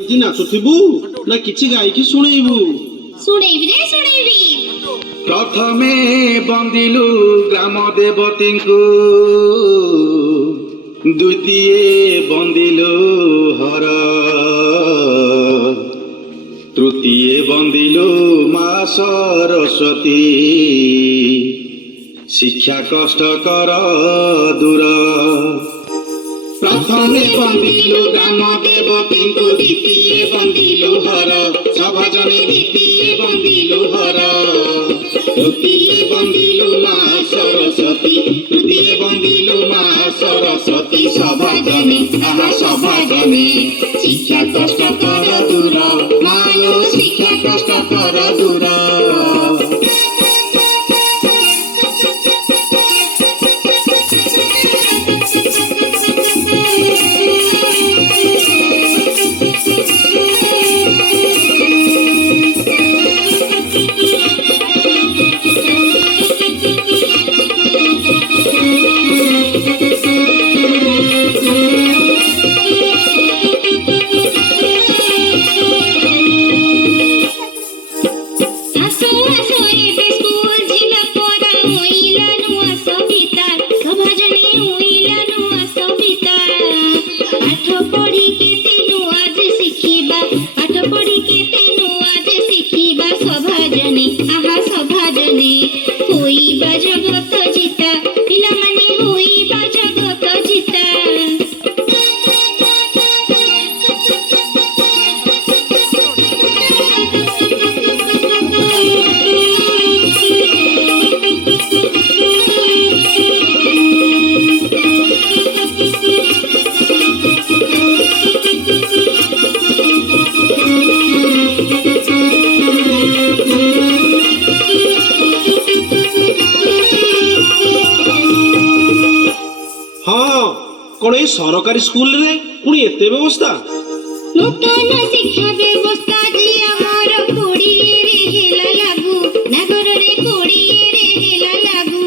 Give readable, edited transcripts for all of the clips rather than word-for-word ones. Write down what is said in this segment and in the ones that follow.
ଏମିତି ନାଚୁଥିବୁ ନା କିଛି ଗାଇକି ଶୁଣେଇବୁ? ଶୁଣେଇବି ରେ ଶୁଣେଇବି। ପ୍ରଥମେ ବନ୍ଦିଲୁ ଗ୍ରାମ ଦେବତୀଙ୍କୁ, ଦ୍ୱିତୀୟ ବନ୍ଦିଲୁ ହର, ତୃତୀୟ ବନ୍ଦିଲୁ ମା ସରସ୍ୱତୀ, ଶିକ୍ଷା କଷ୍ଟକର ଦୂର। ପ୍ରଥମେ ବନ୍ଦିଲୁ ଗ୍ରାମ ଦେବତୀଙ୍କୁ, ଦ୍ୱିତୀୟ ବନ୍ଦିଲୁ ହର, ସଭାଜନେ ଦ୍ୱିତୀୟ ବନ୍ଦିଲୁ ହର, ତୃତୀୟ ବନ୍ଦିଲୁ ମା ସରସ୍ୱତୀ, ତୃତୀୟ ବନ୍ଦିଲୁ ମା ସରସ୍ୱତୀ, ସଭାଜନେ ଆହା ସଭାଜନେ ଶିକ୍ଷା କଷ୍ଟକର ଦୂର, ମାଲୋ ଶିକ୍ଷା କଷ୍ଟକର ଦୂର। କଣ ଏଇ ସରକାରୀ ସ୍କୁଲରେ ପୁଣି ଏତେ ବ୍ୟବସ୍ଥା? ନୂତନ ଶିକ୍ଷା ବ୍ୟବସ୍ଥା ଯେ ଆମର କୋଡ଼ିଏରେ ହେଲା ଲାଗୁ, ନାଗରରେ କୋଡ଼ିଏରେ ହେଲା ଲାଗୁ।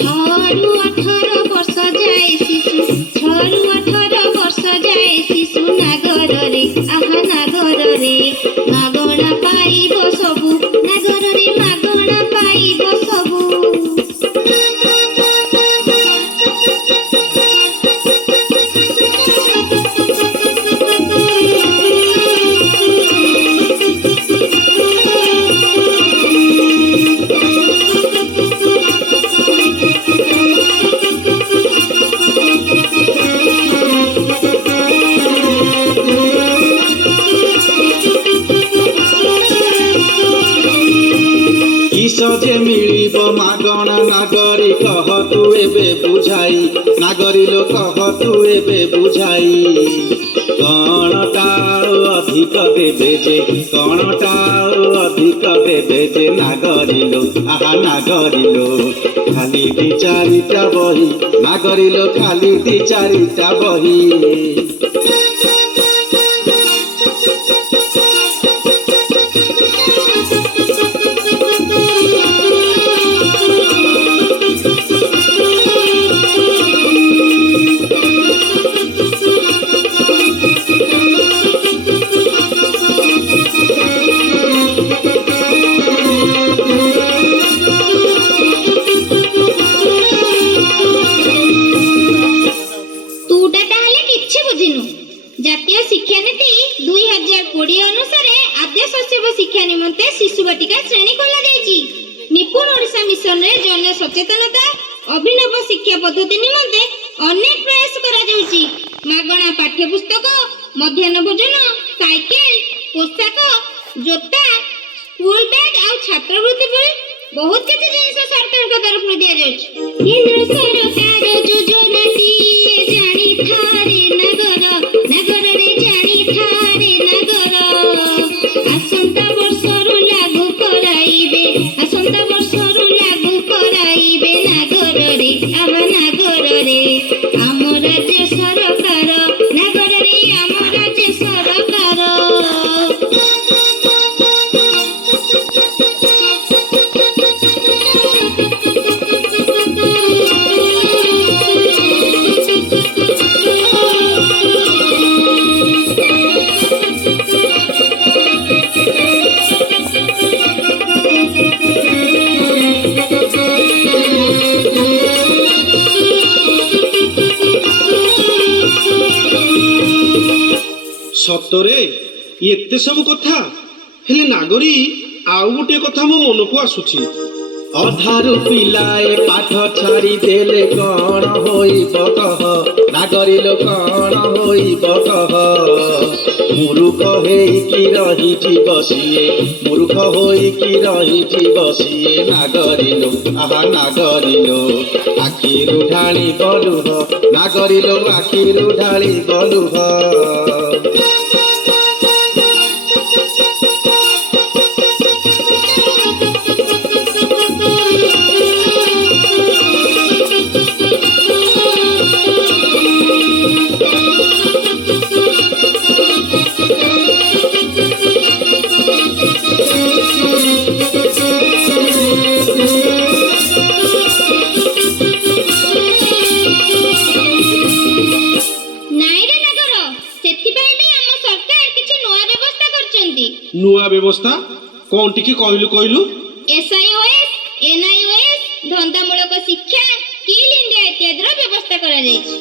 6ରୁ 18 ବର୍ଷ ଯାଏ ଶିଶୁ, 6ରୁ 18 ବର୍ଷ ଯାଏ ଶିଶୁ ନାଗରରେ, ଆହା ନାଗରରେ ମାଗଣା ପାଇବ ସବୁ, ନାଗରରେ ମାଗଣା ପାଇବ ସବୁ। যে মিলিব মাগଣା নাগরি কহ তু এবে বুঝাই, নাগরি লোক কহ তু এবে বুঝাই। কণটা অধিক দেবে যে, কণটা অধিক দেবে যে, নাগরিল আহা নাগরিল খালি 2-4টা বহি, নাগরিল খালি 2-4টা বহি। ଜାତୀୟ ଶିକ୍ଷାନୀତି 2020 ଅନୁସାରେ ଆଦ୍ୟ ଶୈଶବ ଶିକ୍ଷା ନିମନ୍ତେ ଶିଶୁ ବାଟିକା ଶ୍ରେଣୀ ଖୋଲାଯାଇଛି। ନିପୁଣ ଓଡ଼ିଶା ମିଶନରେ ଜନ ସଚେତନତା ଅଭିନବ ଶିକ୍ଷା ପଦ୍ଧତି ନିମନ୍ତେ ଅନେକ ପ୍ରୟାସ କରାଯାଉଛି। ମାଗଣା ପାଠ୍ୟପୁସ୍ତକ, ମଧ୍ୟାହ୍ନ ଭୋଜନ, ସାଇକେଲ, ପୋଷାକ, ଜୋତା, ସ୍କୁଲ ବ୍ୟାଗ ଆଉ ଛାତ୍ରବୃତ୍ତି ଭଳି ବହୁତ କିଛି ଜିନିଷ ସରକାରଙ୍କ ତରଫରୁ ଦିଆଯାଉଛି। କେନ୍ଦ୍ର ସରକାର ଯୋଜନାଟିଏ ଜାଣିଥାରେ ନାଗର, ନାଗରରେ ଜାଣିଥାରେ ନାଗର। ଆସନ୍ତା ବର୍ଷରୁ ଲାଗୁ କରାଇବେ, ଆସନ୍ତା ବର୍ଷରୁ ଲାଗୁ କରାଇବେ ନାଗରରେ, ଆହା ନାଗରରେ ଆମ ରାଜ୍ୟ ସରକାର, ନାଗରରେ ଆମ ରାଜ୍ୟ ସରକାର। ସତରେ ଏତେ ସବୁ କଥା? ହେଲେ ନାଗରୀ, ଆଉ ଗୋଟିଏ କଥା ମୋ ମନକୁ ଆସୁଛି। ଅଧାରୁ ପିଲାଏ ପାଠ ଛାଡ଼ିଦେଲେ କ'ଣ ହୋଇବ କହ? ନାଗରିଲ କ'ଣ ହୋଇବ କହ? ମୂର୍ଖ ହେଇକି ରହିଯିବ ସିଏ, ମୂର୍ଖ ହୋଇକି ରହିଯିବ ସିଏ। ନାଗରିଲ ଆହା ନାଗରିଲ, ଆଖିରୁ ଢାଳିବ ଲୁହ, ନାଗରିଲ ଆଖିରୁ ଢାଳିବ ଲୁହ। ନୂଆ ବ୍ୟବସ୍ଥା କଣ ଟିକେ କହିଲୁ କହିଲୁ? SIOS, NIOS, ଧନ୍ଦାମୂଳକ ଶିକ୍ଷା, ସ୍କିଲ୍ ଇଣ୍ଡିଆ ଇତ୍ୟାଦିର ବ୍ୟବସ୍ଥା କରାଯାଇଛି।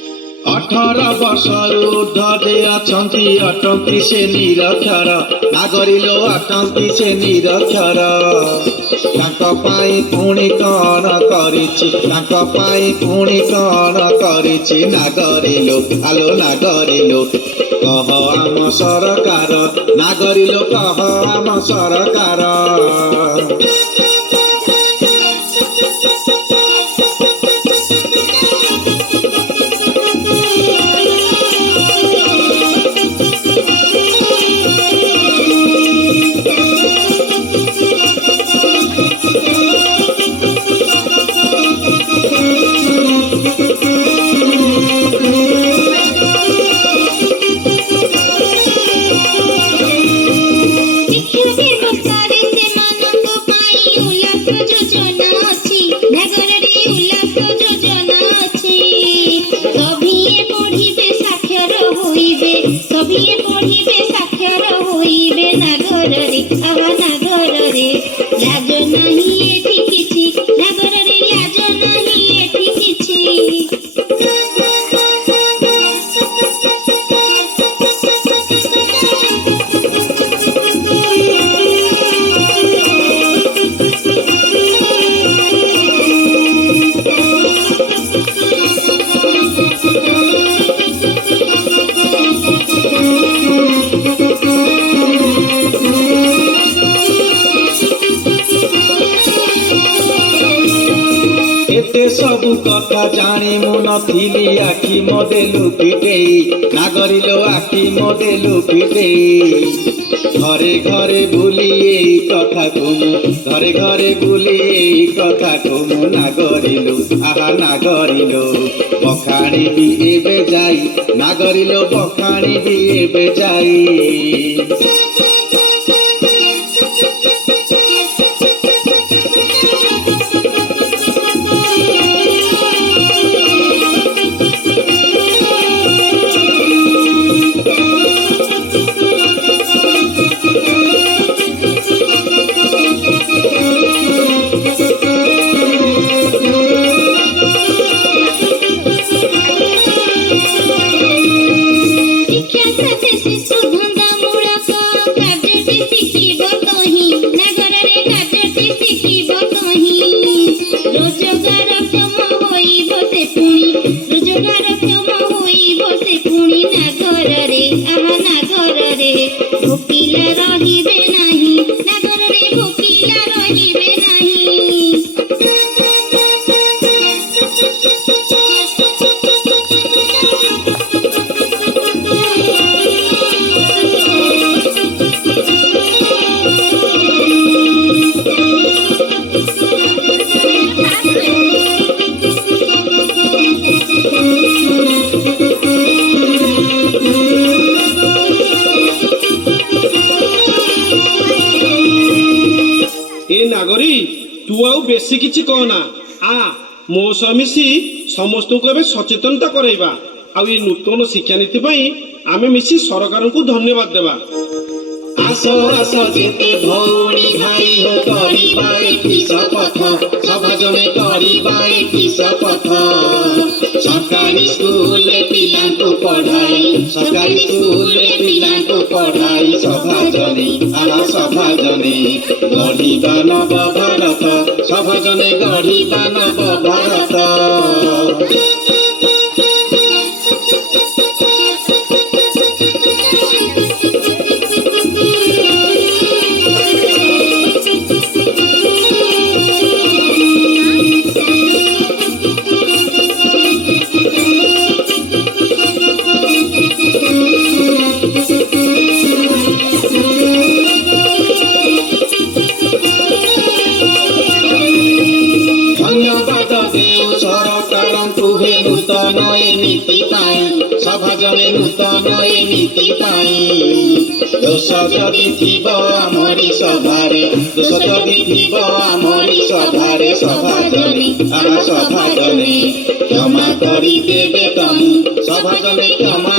18 ବର୍ଷରୁ ଉର୍ଦ୍ଧ୍ୱ ଯେ ଅଛନ୍ତି ଅଟନ୍ତି ସେ ନିରକ୍ଷର, ନାଗରିଲ ଅଟନ୍ତି ସେ ନିରକ୍ଷର। ତାଙ୍କ ପାଇଁ ପୁଣି କ'ଣ କରିଛି, ତାଙ୍କ ପାଇଁ ପୁଣି କ'ଣ କରିଛି ନାଗରିଲ? ଆଲୋ ନାଗରିଲ କହ ଆମ ସରକାର, ନାଗରିଲ କହ ଆମ ସରକାର। ଏତେ ସବୁ କଥା ଜାଣି ମୁଁ ନଥିଲି, ଆଖି ମୋ ଦେଲୁ ଫିଟେଇ, ନାଗରିଲ ଆଖି ମୋ ଦେଲୁ ଫିଟେଇ। ଘରେ ଘରେ ବୁଲି ଏଇ କଥାକୁ ମୁଁ, ଘରେ ଘରେ ବୁଲି ଏଇ କଥାକୁ ମୁଁ ନାଗରିଲ ଆହା ନାଗରିଲ ବଖାଣିବି ଏବେ ଯାଇ, ନାଗରିଲ ବଖାଣିବି ଏବେ ଯାଇ। ନାଗରୀ, ତୁ ଆଉ ବେଶୀ କିଛି କହନା। ମୋ ସହ ମିଶି ସମସ୍ତଙ୍କୁ ଏବେ ସଚେତନତା କରାଇବା, ଆଉ ଏ ନୂତନ ଶିକ୍ଷାନୀତି ପାଇଁ ଆମେ ମିଶି ସରକାରଙ୍କୁ ଧନ୍ୟବାଦ ଦେବା। ଆସ ଆସ ଯେତେ ଭଉଣୀ ଭାଇ ହୋ, କରିବା ଏଠି ଶପଥ, ସଭା ଜଣେ କରିବା ଏଠି ଶପଥ। ସରକାରୀ ସ୍କୁଲରେ ପିଲାଙ୍କୁ ପଢ଼ାଇ, ସରକାରୀ ସ୍କୁଲରେ ପିଲାଙ୍କୁ আহা সভা জনে গঢ়িবা নব ভাৰত সভা জনে গঢ়িবা নব ভাৰত ধন্যবাদ দেও সরকারଙ୍କୁ হে নূতন এ নীতি পাই সভা জনে নূতন এ নীতি পাই দোষ যদি থিব আমরি সভারে দোষ যদি থিব আমরি সভারে সভা জনে আহা সভা জনে ক্ষমা করি দেবে তমু সভা জনে ক্ষমা